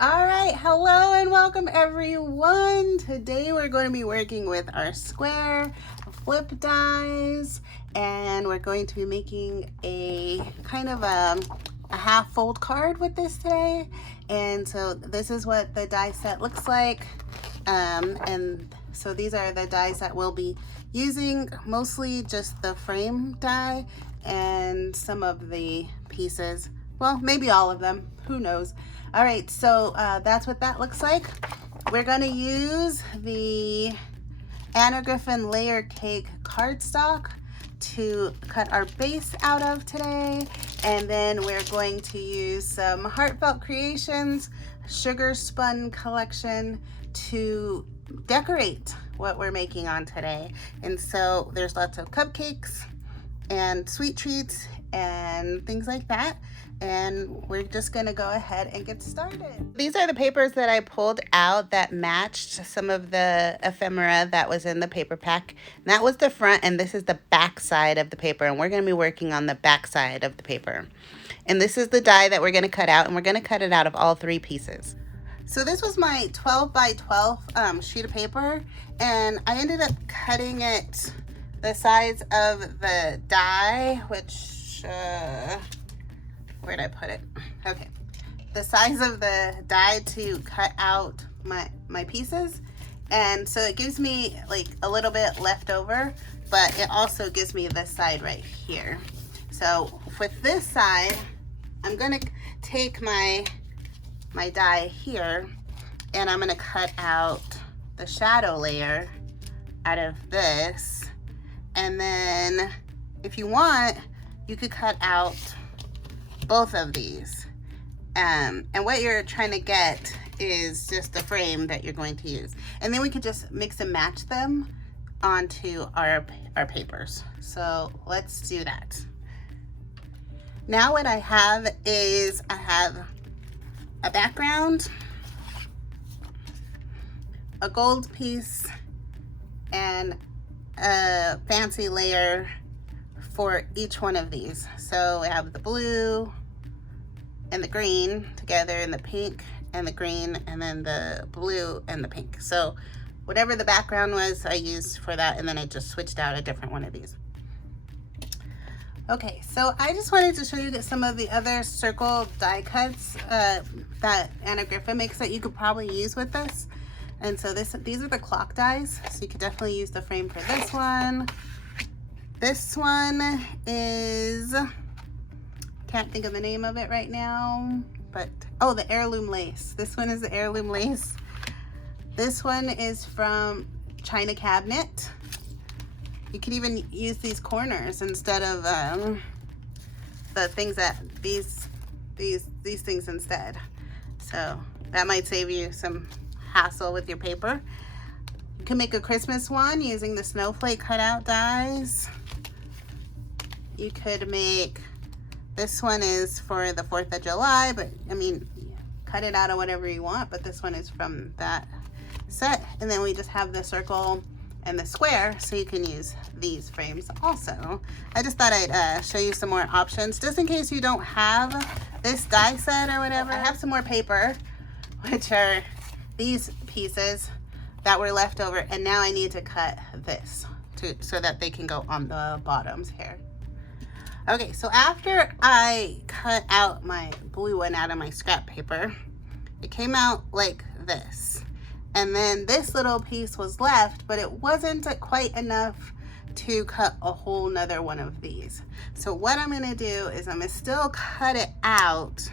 All right, hello and welcome everyone. Today we're going to be working with our square flip dies, and we're going to be making a kind of a half fold card with this today. And so this is what the die set looks like. And so these are the dies that we'll be using, mostly just the frame die and some of the pieces. Well, maybe all of them, who knows. All right, so that's what that looks like. We're gonna use the Anna Griffin Layer Cake cardstock to cut our base out of today. And then we're going to use some Heartfelt Creations Sugar Spun collection to decorate what we're making on today. And so there's lots of cupcakes and sweet treats and things like that. And we're just gonna go ahead and get started. These are the papers that I pulled out that matched some of the ephemera that was in the paper pack. And that was the front, and this is the back side of the paper, and we're gonna be working on the back side of the paper. And this is the die that we're gonna cut out, and we're gonna cut it out of all three pieces. So this was my 12 by 12 sheet of paper, and I ended up cutting it the size of the die, which, where'd I put it? Okay, the size of the die to cut out my pieces. And so it gives me like a little bit left over, but it also gives me this side right here. So with this side, I'm gonna take my die here, and I'm gonna cut out the shadow layer out of this. And then if you want, you could cut out both of these. And what you're trying to get is just the frame that you're going to use. And then we could just mix and match them onto our papers. So let's do that. Now what I have is I have a background, a gold piece, and a fancy layer for each one of these. So we have the blue and the green together, and the pink and the green, and then the blue and the pink. So whatever the background was, I used for that, and then I just switched out a different one of these. Okay, so I just wanted to show you some of the other circle die cuts that Anna Griffin makes that you could probably use with this. And so these are the clock dies, so you could definitely use the frame for this one. This one is, can't think of the name of it right now, but, oh, the heirloom lace. This one is the heirloom lace. This one is from China Cabinet. You can even use these corners instead of the things that these things instead. So that might save you some hassle with your paper. You can make a Christmas one using the snowflake cutout dies. You could make, this one is for the 4th of July, but I mean, cut it out of whatever you want, but this one is from that set. And then we just have the circle and the square, so you can use these frames also. I just thought I'd show you some more options, just in case you don't have this die set or whatever. I have some more paper, which are these pieces that were left over, and now I need to cut this so that they can go on the bottoms here. Okay, so after I cut out my blue one out of my scrap paper, it came out like this. And then this little piece was left, but it wasn't quite enough to cut a whole nother one of these. So what I'm gonna do is I'm gonna still cut it out,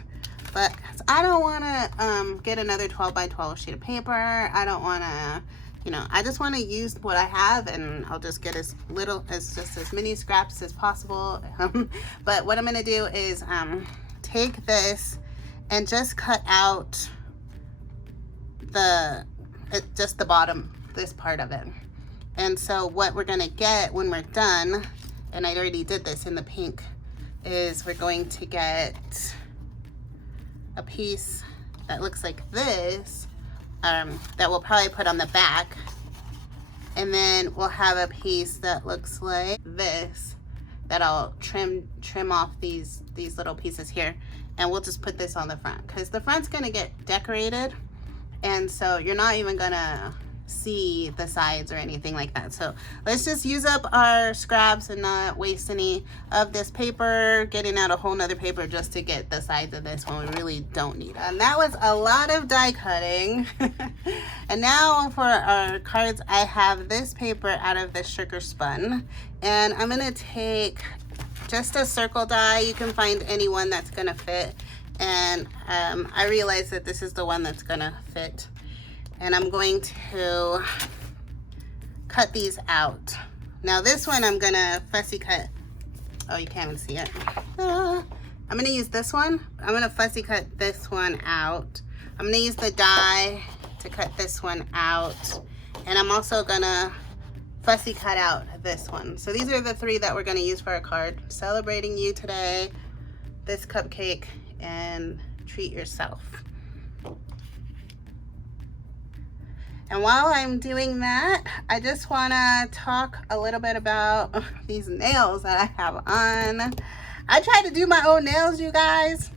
but I don't wanna get another 12 by 12 sheet of paper. I don't wanna, you know, I just wanna use what I have, and I'll just get as many scraps as possible. But what I'm gonna do is take this and just cut out just the bottom, this part of it. And so what we're gonna get when we're done, and I already did this in the pink, is we're going to get a piece that looks like this, that we'll probably put on the back. And then we'll have a piece that looks like this that I'll trim off these little pieces here, and we'll just put this on the front because the front's gonna get decorated, and so you're not even gonna see the sides or anything like that. So let's just use up our scraps and not waste any of this paper, getting out a whole nother paper just to get the sides of this one. We really don't need it. And that was a lot of die cutting. And now for our cards, I have this paper out of the sugar spun, and I'm gonna take just a circle die. You can find any one that's gonna fit, and I realized that this is the one that's gonna fit. And I'm going to cut these out. Now this one I'm gonna fussy cut. Oh, you can't even see it. I'm gonna use this one. I'm gonna fussy cut this one out. I'm gonna use the die to cut this one out. And I'm also gonna fussy cut out this one. So these are the three that we're gonna use for our card. Celebrating you today, this cupcake, and treat yourself. And while I'm doing that, I just want to talk a little bit about these nails that I have on. I try to do my own nails, you guys.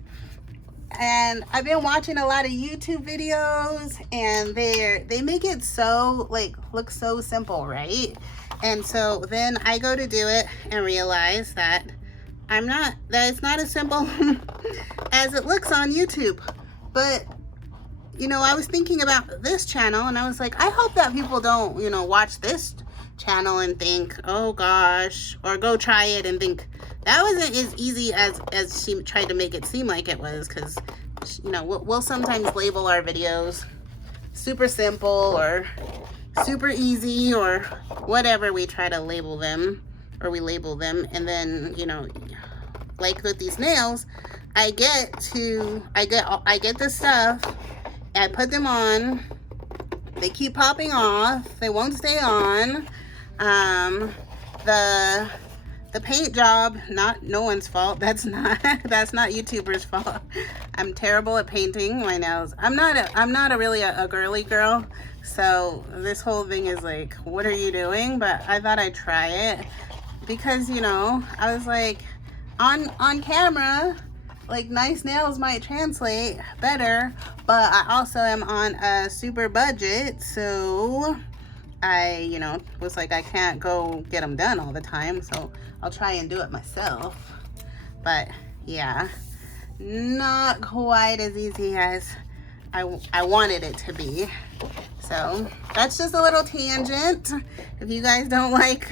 And I've been watching a lot of YouTube videos, and they make it so, like, look so simple, right? And so then I go to do it and realize that it's not as simple as it looks on YouTube. But you know, I was thinking about this channel, and I was like, I hope that people don't, you know, watch this channel and think, oh gosh, or go try it and think that wasn't as easy as she tried to make it seem like it was. Because, you know, we'll sometimes label our videos super simple or super easy or whatever we try to label them, or we label them. And then, you know, like with these nails, I get the stuff, I put them on, they keep popping off, they won't stay on. The paint job, no one's fault. That's not YouTuber's fault. I'm terrible at painting my nails. I'm not really a girly girl, so this whole thing is like, what are you doing? But I thought I'd try it because, you know, I was like, on camera, like, nice nails might translate better, but I also am on a super budget, so I, you know, was like, I can't go get them done all the time, so I'll try and do it myself. But yeah, not quite as easy as I wanted it to be. So that's just a little tangent. If you guys don't like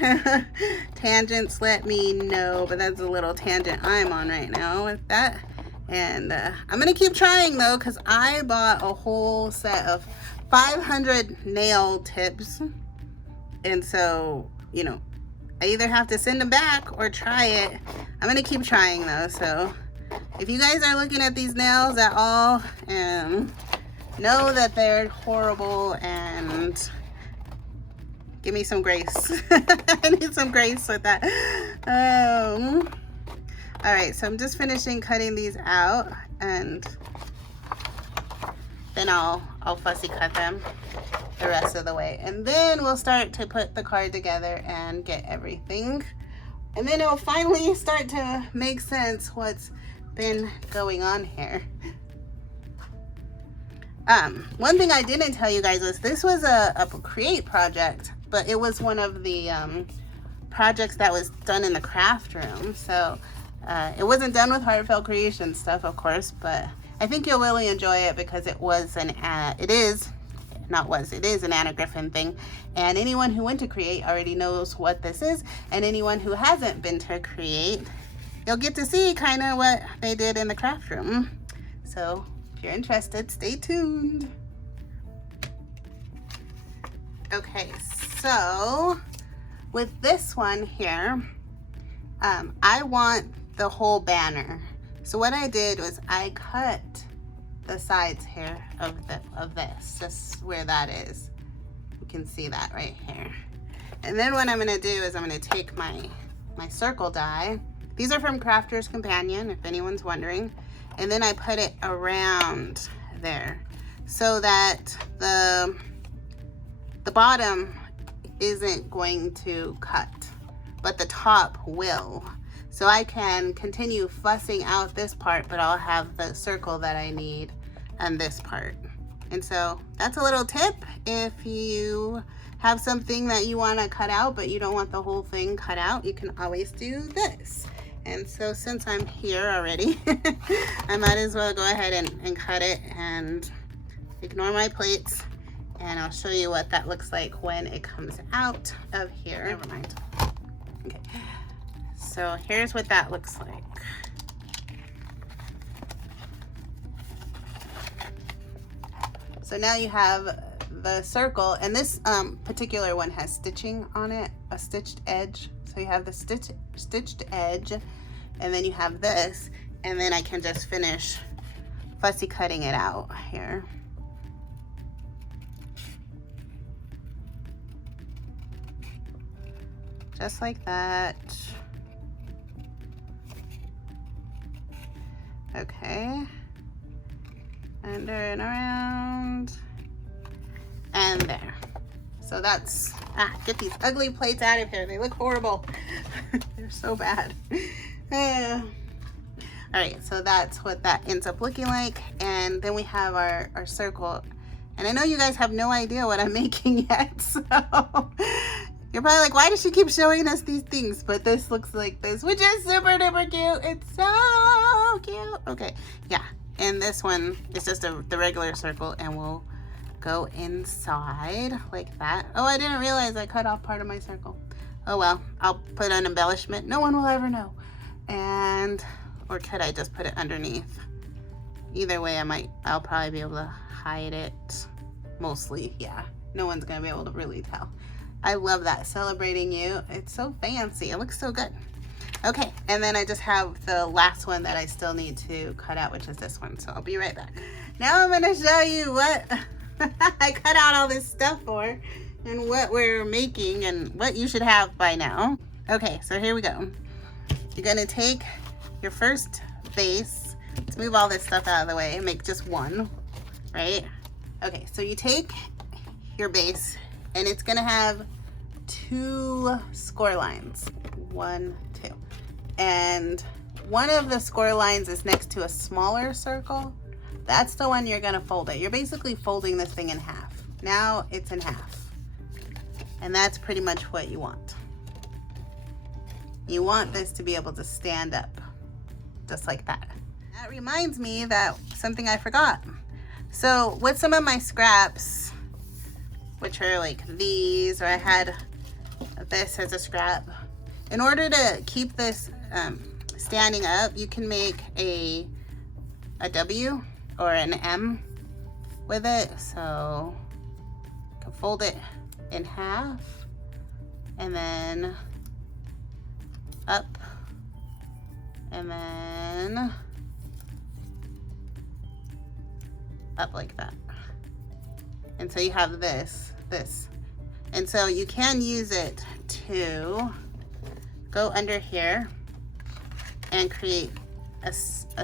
tangents, let me know. But that's a little tangent I'm on right now with that. And I'm gonna keep trying though, because I bought a whole set of 500 nail tips. And so, you know, I either have to send them back or try it. I'm gonna keep trying though. So if you guys are looking at these nails at all and know that they're horrible, and give me some grace. I need some grace with that. All right, so I'm just finishing cutting these out, and then I'll fussy cut them the rest of the way, and then we'll start to put the card together and get everything, and then it'll finally start to make sense what's been going on here. One thing I didn't tell you guys was this was a Procreate project, but it was one of the projects that was done in the craft room. So it wasn't done with Heartfelt Creation stuff, of course, but I think you'll really enjoy it because it is an Anna Griffin thing, and anyone who went to Create already knows what this is, and anyone who hasn't been to Create, you'll get to see kind of what they did in the craft room. So if you're interested, stay tuned. Okay, so with this one here, I want the whole banner. So what I did was I cut the sides here of this, just where that is. You can see that right here. And then what I'm gonna do is I'm gonna take my circle die. These are from Crafter's Companion, if anyone's wondering. And then I put it around there so that the bottom isn't going to cut, but the top will. So I can continue fussing out this part, but I'll have the circle that I need and this part. And so that's a little tip. If you have something that you want to cut out, but you don't want the whole thing cut out, you can always do this. And so since I'm here already, I might as well go ahead and cut it and ignore my plates. And I'll show you what that looks like when it comes out of here. Never mind. Okay. So here's what that looks like. So now you have the circle, and this particular one has stitching on it, a stitched edge. So you have the stitched edge, and then you have this, and then I can just finish fussy cutting it out here. Just like that. Okay. Under and around. And there. So that's, get these ugly plates out of here. They look horrible. They're so bad. All right, so that's what that ends up looking like. And then we have our circle. And I know you guys have no idea what I'm making yet, so you're probably like, why does she keep showing us these things? But this looks like this, which is super duper cute. It's so cute. Okay, yeah. And this one is just the regular circle, and we'll go inside like that. Oh, I didn't realize I cut off part of my circle. Oh well, I'll put an embellishment. No one will ever know. And, or could I just put it underneath? Either way, I'll probably be able to hide it. Mostly, yeah. No one's gonna be able to really tell. I love that, celebrating you. It's so fancy, it looks so good. Okay, and then I just have the last one that I still need to cut out, which is this one. So I'll be right back. Now I'm gonna show you what I cut out all this stuff for and what we're making and what you should have by now. Okay, so here we go. You're gonna take your first base. Let's move all this stuff out of the way and make just one, right? Okay, so you take your base, and it's gonna have 2 score lines. 1, 2. And one of the score lines is next to a smaller circle. That's the one you're gonna fold it. You're basically folding this thing in half. Now it's in half. And that's pretty much what you want. You want this to be able to stand up, just like that. That reminds me that something I forgot. So with some of my scraps, which are like these, or I had this as a scrap. In order to keep this standing up, you can make a W or an M with it. So you can fold it in half and then up and then up like that. And so you have this. And so you can use it to go under here and create a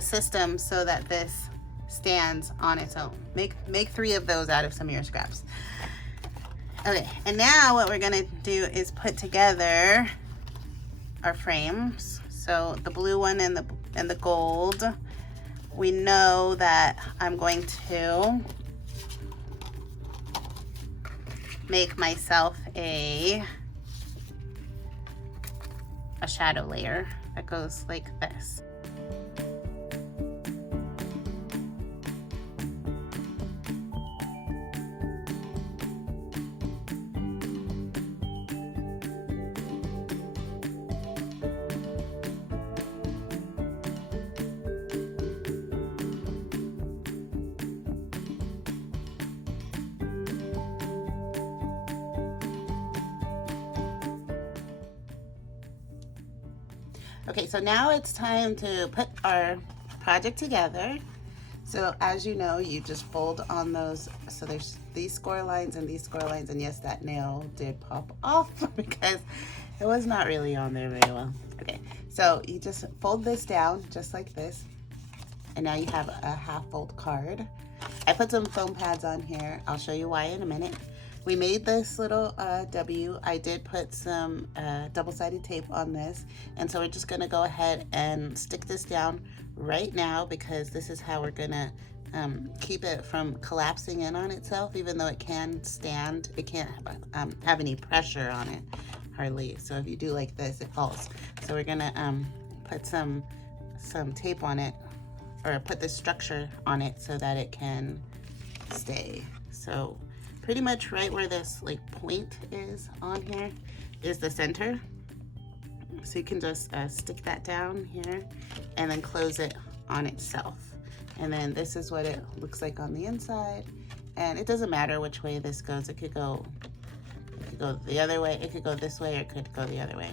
system so that this stands on its own. Make 3 of those out of some of your scraps. Okay, and now what we're gonna do is put together our frames. So the blue one and the gold. We know that I'm going to make myself a shadow layer that goes like this. Okay, so now it's time to put our project together. So as you know, you just fold on those. So there's these score lines and these score lines. And yes, that nail did pop off because it was not really on there very well. Okay, so you just fold this down just like this. And now you have a half fold card. I put some foam pads on here. I'll show you why in a minute. we made this little W. I did put some double-sided tape on this, and so we're just gonna go ahead and stick this down right now, because this is how we're gonna keep it from collapsing in on itself. Even though it can stand, it can't have any pressure on it, hardly. So if you do like this, it falls. So we're gonna put some tape on it, or put this structure on it so that it can stay. So pretty much right where this like point is on here is the center. So you can just stick that down here and then close it on itself. And then this is what it looks like on the inside. And it doesn't matter which way this goes. It could go the other way, it could go this way, or it could go the other way.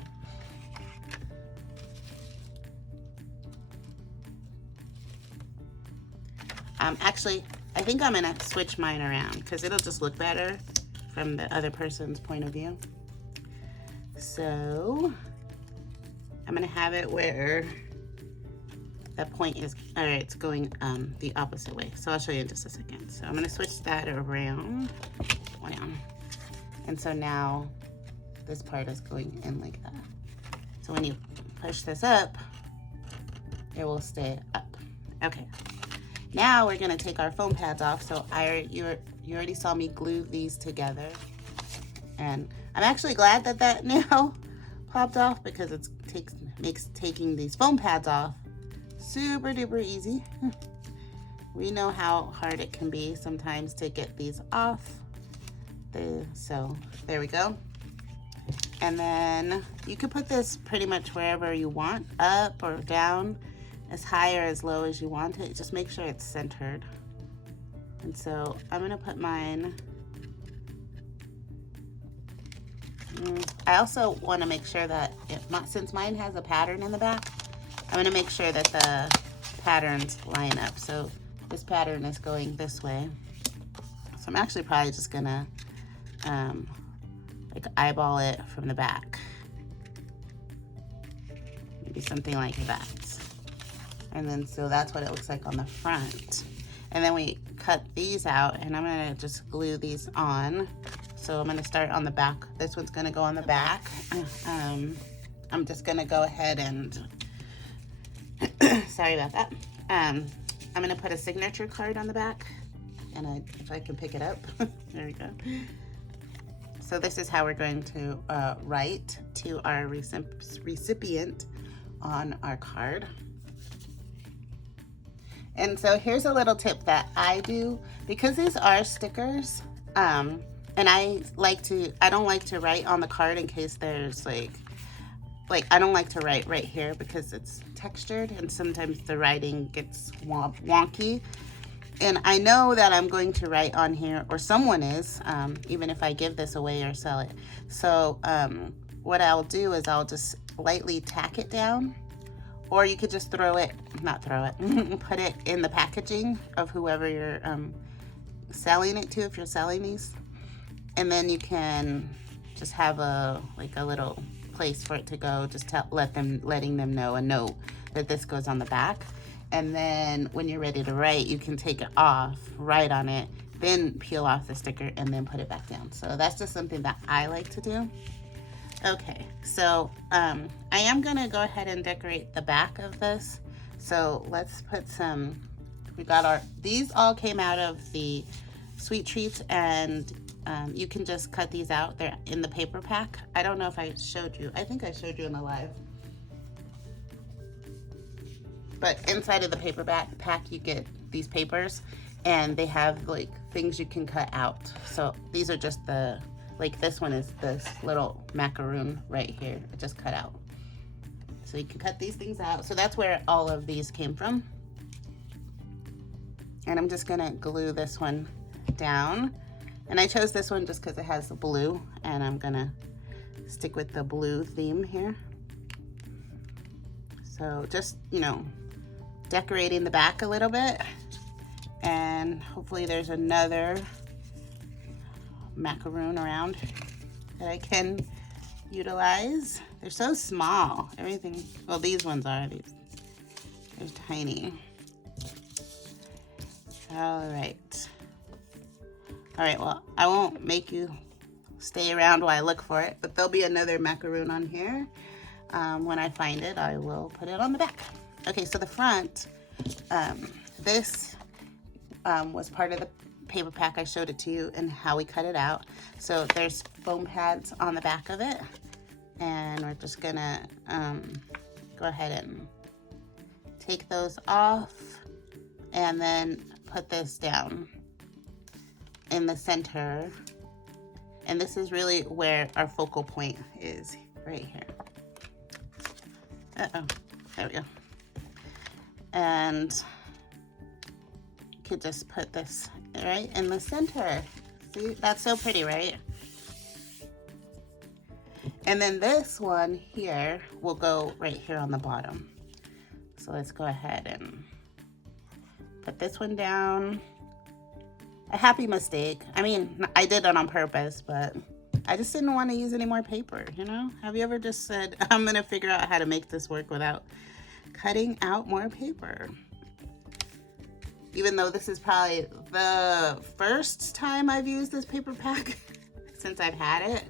Actually, I think I'm gonna switch mine around because it'll just look better from the other person's point of view. So I'm gonna have it where that point is, all right, it's going the opposite way. So I'll show you in just a second. So I'm gonna switch that around. Wow. And so now this part is going in like that. So when you push this up, it will stay up. Okay. Now we're gonna take our foam pads off. So you already saw me glue these together. And I'm actually glad that that now popped off, because it makes taking these foam pads off super duper easy. We know how hard it can be sometimes to get these off. So there we go. And then you could put this pretty much wherever you want, up or down, as high or as low as you want it. Just make sure it's centered. And so I'm gonna put mine. I also want to make sure that since mine has a pattern in the back, I'm gonna make sure that the patterns line up. So this pattern is going this way. So I'm actually probably just gonna like eyeball it from the back. Maybe something like that. And then so that's what it looks like on the front. And then we cut these out, and I'm gonna just glue these on. So I'm gonna start on the back. This one's gonna go on the back. I'm just gonna go ahead and, sorry about that. I'm gonna put a signature card on the back, and if I can pick it up, there we go. So this is how we're going to write to our recipient on our card. And so here's a little tip that I do, because these are stickers, and I don't like to write on the card in case there's like I don't like to write right here because it's textured, and sometimes the writing gets wonky. And I know that I'm going to write on here, or someone is, even if I give this away or sell it. So what I'll do is I'll just lightly tack it down, or you could just put it in the packaging of whoever you're selling it to, if you're selling these. And then you can just have a little place for it to go, just letting them know a note that this goes on the back. And then when you're ready to write, you can take it off, write on it, then peel off the sticker, and then put it back down. So that's just something that I like to do. Okay, so I am gonna go ahead and decorate the back of this. So let's put some, these all came out of the Sweet Treats, and you can just cut these out. They're in the paper pack. I don't know if I showed you. I think I showed you in the live. But inside of the paper pack, you get these papers, and they have like things you can cut out. So these are just this one is this little macaroon right here. I just cut out. So you can cut these things out. So that's where all of these came from. And I'm just gonna glue this one down. And I chose this one just because it has the blue, and I'm gonna stick with the blue theme here. So just, decorating the back a little bit, and hopefully there's another macaroon around that I can utilize. They're so small. Everything, well, these ones are, they're tiny. All right, well, I won't make you stay around while I look for it, but there'll be another macaroon on here. When I find it, I will put it on the back. Okay, so the front, this was part of the paper pack. I showed it to you and how we cut it out. So there's foam pads on the back of it, and we're just gonna go ahead and take those off and then put this down in the center. And this is really where our focal point is, right here. Uh-oh, there we go. And you could just put this right in the center. See, that's so pretty, right? And then this one here will go right here on the bottom. So let's go ahead and put this one down. A happy mistake. I mean, I did it on purpose, but I just didn't want to use any more paper, you know? Have you ever just said, I'm gonna figure out how to make this work without cutting out more paper? Even though this is probably the first time I've used this paper pack since I've had it.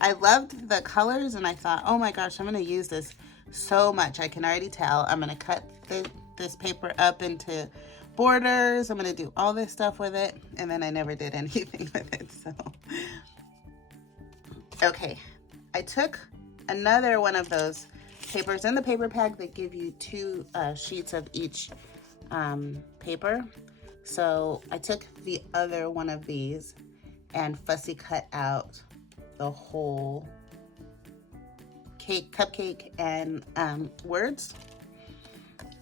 I loved the colors, and I thought, oh my gosh, I'm gonna use this so much. I can already tell. I'm gonna cut this paper up into borders. I'm gonna do all this stuff with it, and then I never did anything with it, so. Okay, I took another one of those papers. In the paper pack, they give you 2 sheets of each paper. So I took the other one of these and fussy cut out the whole cupcake and words.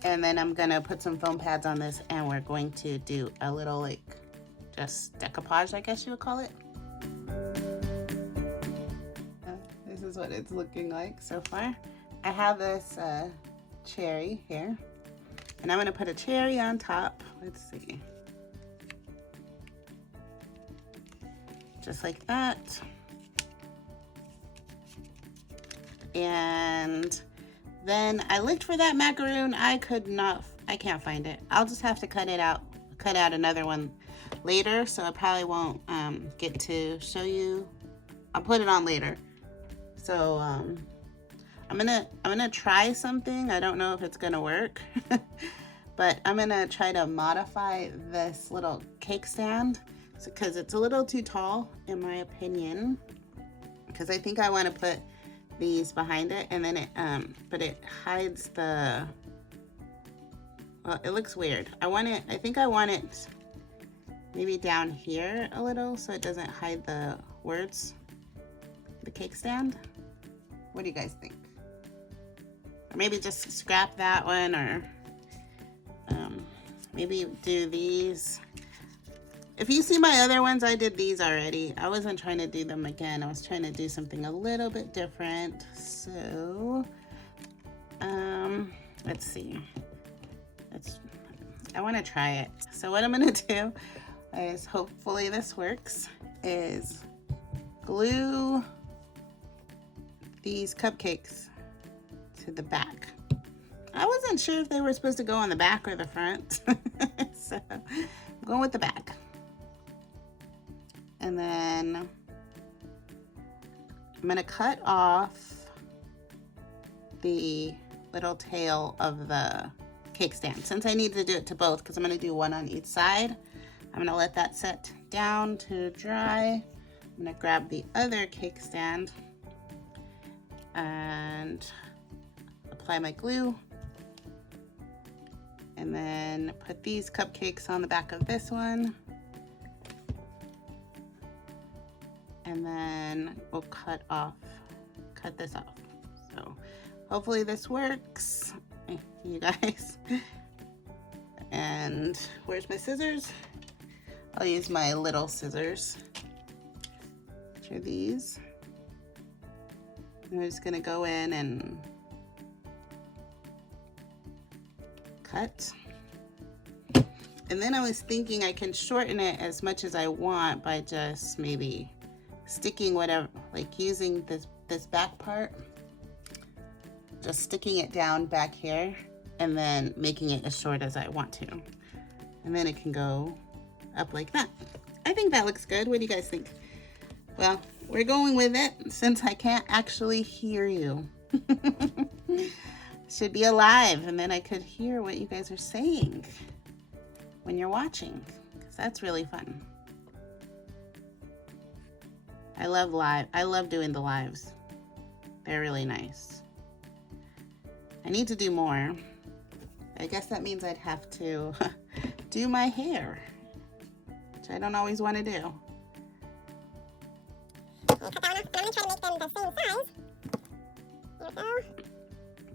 And then I'm gonna put some foam pads on this, and we're going to do a little, like, just decoupage, I guess you would call it. This is what it's looking like so far. I have this cherry here, and I'm gonna put a cherry on top. Let's see. Just like that. And then I looked for that macaroon. I can't find it. I'll just have to cut out another one later, so I probably won't get to show you. I'll put it on later. So I'm gonna try something. I don't know if it's gonna work, but I'm gonna try to modify this little cake stand because it's a little too tall in my opinion, because I think I want to put these behind it, and then it but it hides the, well, it looks weird. I think I want it maybe down here a little so it doesn't hide the words, the cake stand. What do you guys think? Or maybe just scrap that one, or maybe do these. If you see my other ones, I did these already. I wasn't trying to do them again. I was trying to do something a little bit different. So, let's see. I want to try it. So what I'm gonna do is, hopefully this works, is glue these cupcakes to the back. I wasn't sure if they were supposed to go on the back or the front. So I'm going with the back. And then I'm gonna cut off the little tail of the cake stand, since I need to do it to both, because I'm gonna do one on each side. I'm gonna let that set down to dry. I'm gonna grab the other cake stand and apply my glue, and then put these cupcakes on the back of this one. And then we'll cut this off. So hopefully this works, you guys. And where's my scissors? I'll use my little scissors, which are these. And we're just gonna go in and cut. And then I was thinking I can shorten it as much as I want by just maybe sticking whatever, like using this back part, just sticking it down back here, and then making it as short as I want to. And then it can go up like that. I think that looks good. What do you guys think? Well, we're going with it since I can't actually hear you. Should be alive, and then I could hear what you guys are saying when you're watching, because that's really fun. I love doing the lives. They're really nice. I need to do more. I guess that means I'd have to do my hair, which I don't always want to do. I'm gonna try to make them the same size. Here we go.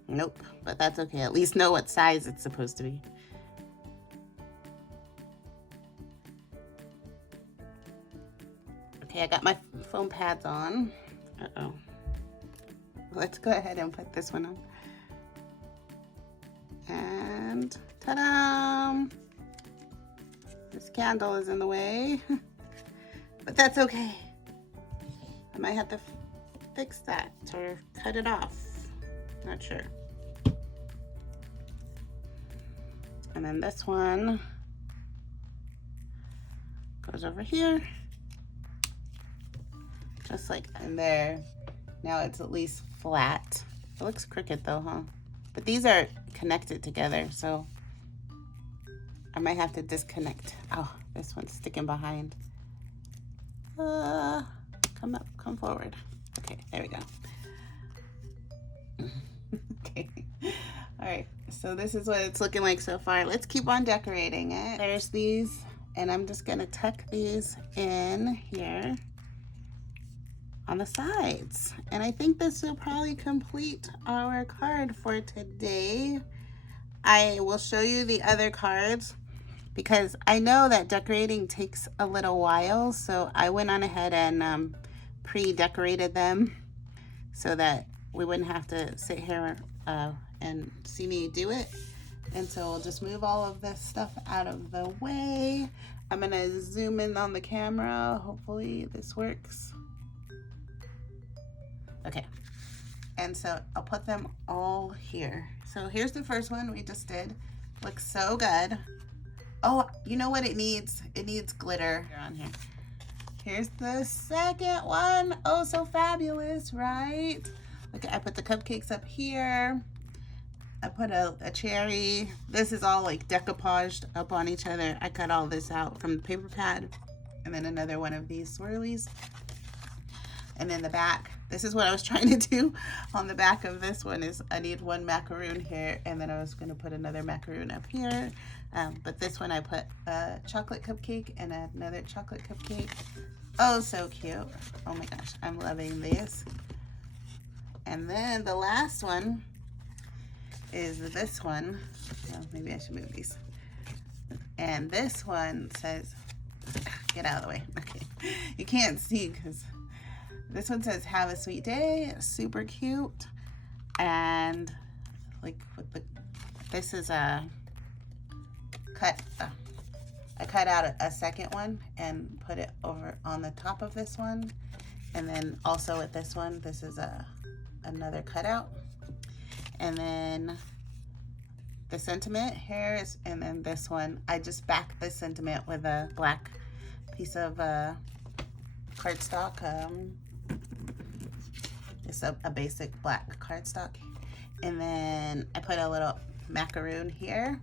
Nope, but that's okay. At least know what size it's supposed to be. Okay, I got my foam pads on. Uh-oh. Let's go ahead and put this one on. And ta-da! This candle is in the way, but that's okay. I might have to fix that or cut it off. Not sure. And then this one goes over here. Just like in there. Now it's at least flat. It looks crooked though, huh? But these are connected together, so I might have to disconnect. Oh, this one's sticking behind. Come up, come forward. Okay, there we go. Okay. All right, so this is what it's looking like so far. Let's keep on decorating it. There's these, and I'm just gonna tuck these in here on the sides. And I think this will probably complete our card for today. I will show you the other cards because I know that decorating takes a little while, so I went on ahead and pre-decorated them so that we wouldn't have to sit here and see me do it. And so we'll just move all of this stuff out of the way. I'm gonna zoom in on the camera. Hopefully this works. Okay, and so I'll put them all here. So here's the first one we just did. Looks so good. Oh, you know what it needs? It needs glitter on here. Here's the second one. Oh, so fabulous, right? Look, I put the cupcakes up here. I put a cherry. This is all like decoupaged up on each other. I cut all this out from the paper pad. And then another one of these swirlies. And then the back, this is what I was trying to do on the back of this one is I need one macaroon here, and then I was going to put another macaroon up here. But this one I put a chocolate cupcake and another chocolate cupcake. Oh, so cute. Oh my gosh, I'm loving these. And then the last one is this one. Oh, maybe I should move these. And this one says, get out of the way. Okay, you can't see because this one says have a sweet day. Super cute. And like with the, this is a cut. I cut out a second one and put it over on the top of this one. And then also with this one, this is another cutout. And then the sentiment here is, and then this one, I just backed the sentiment with a black piece of cardstock. It's a basic black cardstock. And then I put a little macaroon here.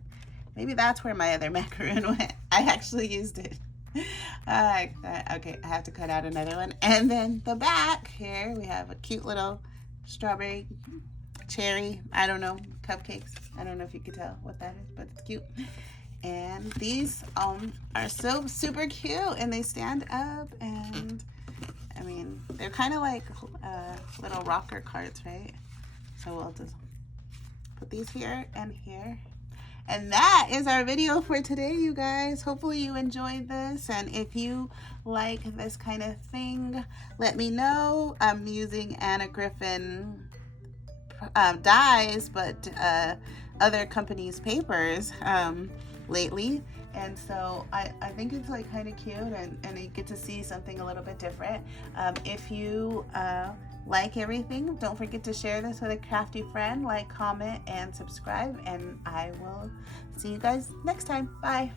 Maybe that's where my other macaroon went. I actually used it. Okay, I have to cut out another one. And then the back here, we have a cute little strawberry, cherry, I don't know, cupcakes. I don't know if you could tell what that is, but it's cute. And these are so super cute, and they stand up, and I mean, they're kind of like little rocker cards, right? So we'll just put these here and here. And that is our video for today, you guys. Hopefully you enjoyed this. And if you like this kind of thing, let me know. I'm using Anna Griffin dies, but other companies' papers lately. And so I think it's like kind of cute, and you get to see something a little bit different. If you like everything, don't forget to share this with a crafty friend, like, comment, and subscribe, and I will see you guys next time. Bye.